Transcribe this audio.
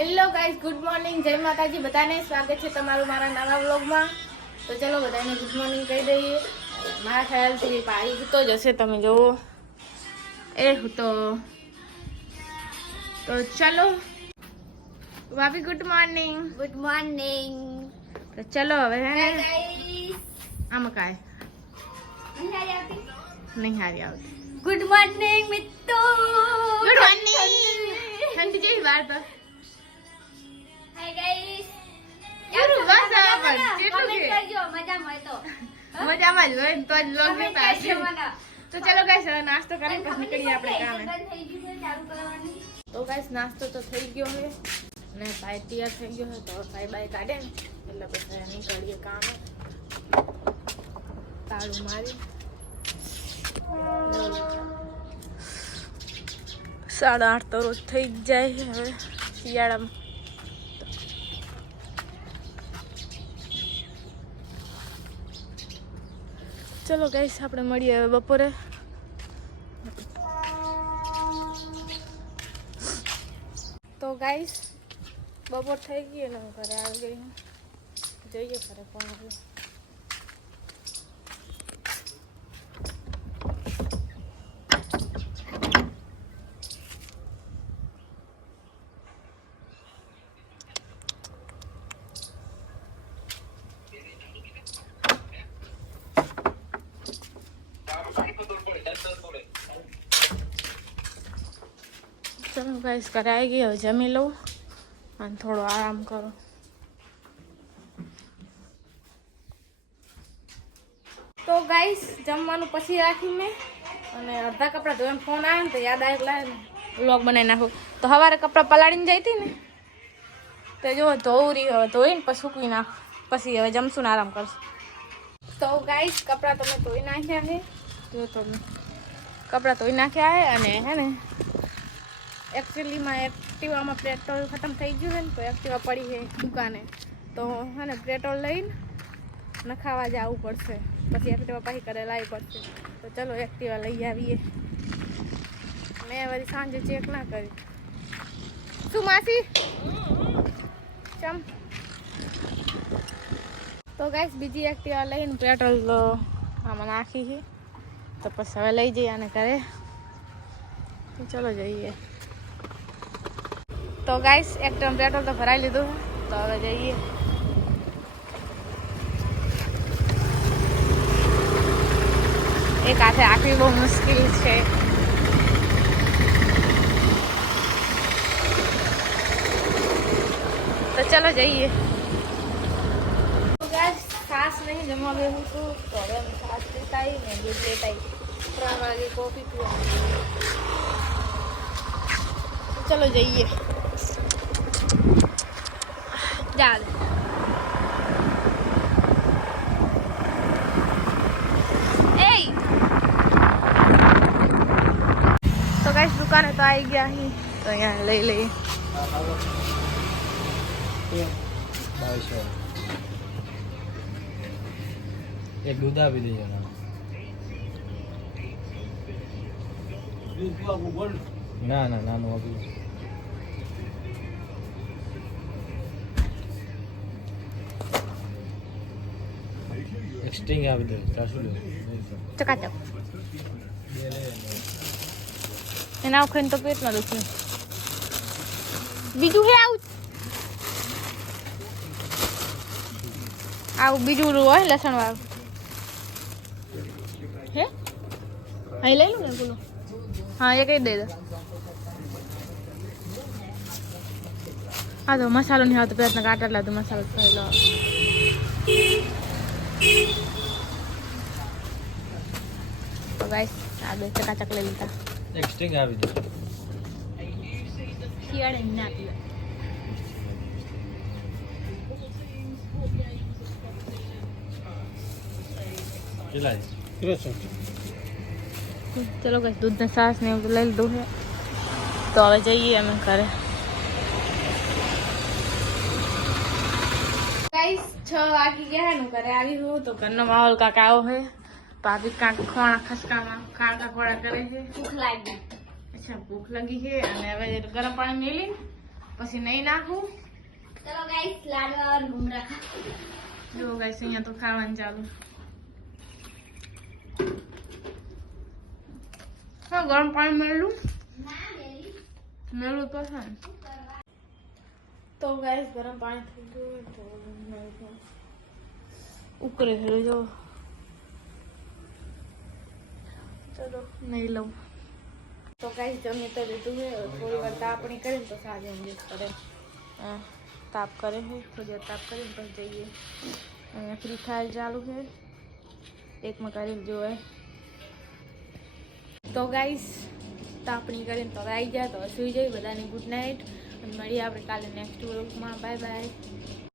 Hello guys, good morning, જય માતાજી બધાને. સ્વાગત છે તમારું મારા નવા વ્લોગમાં. તો ચલો બધાને ગુડ મોર્નિંગ કહી દઈએ. મારા ખ્યાલથી પાણી હૂતો જ હશે, તમે જોવો એ હૂતો. તો ચલો ભાભી, ગુડ મોર્નિંગ. Good morning. તો ચલો હવે હાય ગાઈસ. આમાં કાંઈ નહીં હારી આવતી. ગુડ મોર્નિંગ મિત્રો. Good morning. ઠંડી જેવી વાર તો હાય ગાઈસ. પૂરું બસ આવા પણ કેટલું કમેન્ટ કે કરજો, મજામાં હોય તો. મજામાં જ હોય ને તો જ લોગ કમેન્ટ જોતા કરજો હશે. મને. તો ચલો ગાઈસ, હવે નાસ્તો કરીને પછી નીકળીએ આપણે બંધ કામે. થઈ ગયું છે, ચાલુ કરવાની. તો ગાઈસ, નાસ્તો તો થઈ ગયો છે અને ભાઈ તૈયાર થઈ ગયો છે. તો ભાઈ બાઈ કાઢે ને એટલે પછી નીકળીએ કામે. તાળું મારી 8:30 તો રોજ થઈ જ જાય છે હવે શિયાળામાં. ચલો ગાઈસ, આપણે મળીએ હવે બપોરે. તો ગાઈસ, બપોર થઈ ગઈ ને હું ઘરે આવી ગઈ. જઈએ ઘરે કોણ આવ્યું. ચલો ગાઈસ, ઘરે આવી ગઈ. હવે જમી લઉં અને થોડો આરામ કરો. તો ગાઈસ, જમવાનું પછી રાખી મેં અને અડધા કપડાં ધોઈને ફોન આવ્યો ને તો યાદ આવ્યું લાવે ને વ્લોગ બનાવી નાખું. તો સવારે કપડાં પલાળીને જઈ હતી ને તો જો ધોરી હવે ધોઈને પછી સૂકવી નાખ. પછી હવે જમશું ને આરામ કરશું. તો ગાઈસ, કપડાં તમે ધોઈ નાખ્યા છે. જો તમે કપડાં ધોઈ નાખ્યા છે અને હે ને એકચ્યુઅલીમાં એક્ટિવામાં પેટ્રોલ ખતમ થઈ ગયું છે ને તો એક્ટિવા પડી છે દુકાને. તો હે ને પેટ્રોલ લઈને નખાવા જવું પડશે. પછી એક્ટિવા પાછી કરે લાવવી પડશે. તો ચલો એક્ટિવા લઈ આવીએ. મેં વળી સાંજે ચેક ના કરી. શું માસી ચમ. તો ગાઈસ, બીજી એક્ટિવા લઈને પેટ્રોલ આમાં નાખી છે. તો પછી હવે લઈ જઈએ આને ઘરે. ચલો જઈએ. તો ગાઈસ, એક ટન પેટ્રોલ તો ભરાઈ લીધું. તો હવે જઈએ. એક હાથે આખવી બહુ મુશ્કેલ છે. તો ચલો જઈએ. ગાઈસ, ખાસ નહીં જમવા બેસું છું તો હવે અમે છાશ લેતા આવી ને દૂધ લેતા આવી. 3 વાગે કોફી પીવા. ચલો જઈએ. ચાલ. એ તો ગાઈસ, દુકાને તો આવી ગયા અહીં. તો અહીંયા લઈ લઈએ. એક દૂધ આપી દેજો. ના ના નાનું આપી. એક સ્ટિંગ આપી દે. ચકાચક. એના વખત તો પેટમાં દુખે. બીજું હે આવું બીજું હોય લસણ વાળું હે. અહીં લઈ લઉં ને બોલો. હા, એ કહી દે દો. હા, તો મસાલો નહીં આવતો. પ્રયત્ન કાંટા લાવતો મસાલો થયેલો. તો ગાઈસ, આ બે ચકાચક લઈ લીધા. એક સ્ટિંગ આપી દે. શિયાળે ના પીવા. કેટલા ચલો ગાઈસ, દૂધ ને છાશ ને એવું લઈ લીધું છે. તો હવે જઈએ અમે ઘરે. ગાઈસ, 6 વાગી ગયા ને ઘરે આવી હું તો ઘરનો માહોલ કાંક આવો છે. ભાભી કાંક ખોણા ખસકામાં ખાડા ખોડા કરે છે. ભૂખ લાગી. અચ્છા, ભૂખ લાગી છે અને હવે ગરમ પાણી મેલી પછી નહીં નાખું. ચલો ગાઈસ લાડવા और घुमरा खा જો ગાઈસ અહીંયા તો ખાવાનું ચાલુ. હા ગરમ પાણી મેળવું ना मेरी મેળવું તો છે ને. તો ગાઈસ ગરમ પાણી થઈ ગયું તો મેળવું ઉકળે છે જો. ચલો નહીં લઉં. તો ગાઈસ જમી તો લીધું છે. થોડી વાર તાપણી કરીને તો સાંજે ઊંઘી કરે. તાપ કરે છે થોડી વાર તાપ કરીને પછી જઈએ. અહીંયા ફ્રી ફાયર ચાલુ છે. એકમાં કરીને જોવે. તો ગાઈસ તાપણી કરીને તો આવી જાય તો સુઈ જાય. બધાને ગુડ નાઇટ અને મળીએ આપણે કાલે નેક્સ્ટ વ્લોગમાં. Bye bye.